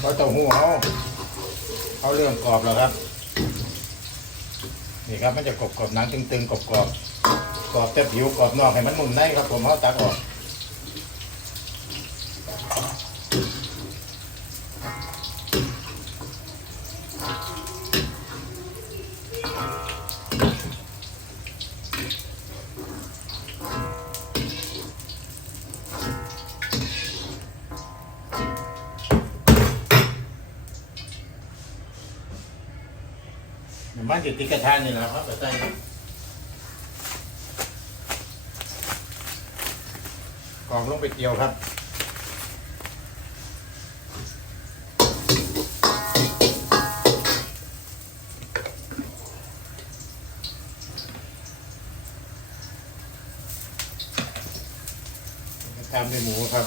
เขาเต้าหู้เขาเขาเรื่องกรอบแล้วครับ นี่ครับมันจะกรอบกรอบๆหนังตึงๆกรอบกรอบๆกรอบแต่ผิวกรอบนอกให้มันนุ่มในครับผมเขาตักออก มันจะติดกระทะนี่แหละครับแต่ใส่กองลงไปเกี่ยวครับตามด้วยหมูครับ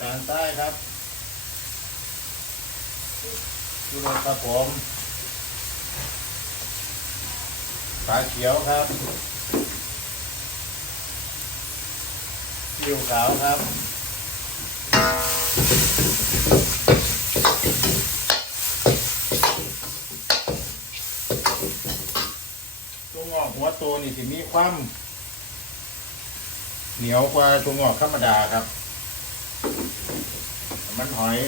จานใต้ครับชูรสครับผมฝาเขียวครับซีอิ๊วขาวครับตัวงอกหัวโตนี่สิมีความ เหนียวกว่าตัวงอกธรรมดาครับ มันหอย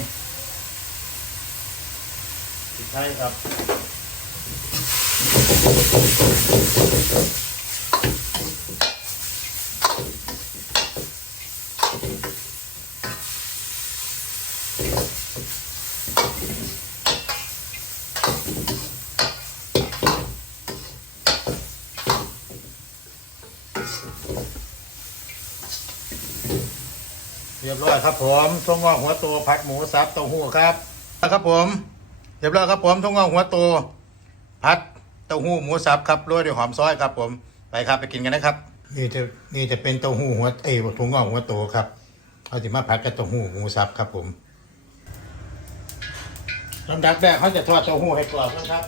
ใช่ครับ เรียบร้อยครับผมทงงอกหัวโตผัดหมูสับเต้าหู้ครับครับผม เรียบร้อยครับผมทงงอกหัวโตผัดเต้าหู้หมูสับครับโรยด้วยหอมซอยครับ ผมไปครับไปกินกันนะครับนี่จะนี่จะเป็นเต้าหู้หัวเอ้ยทงงอกหัวโตครับเขาจะมาผัดกับเต้าหู้หมูสับครับผมลำดับแรกเขาจะทอดเต้าหู้ให้กรอบนะครับ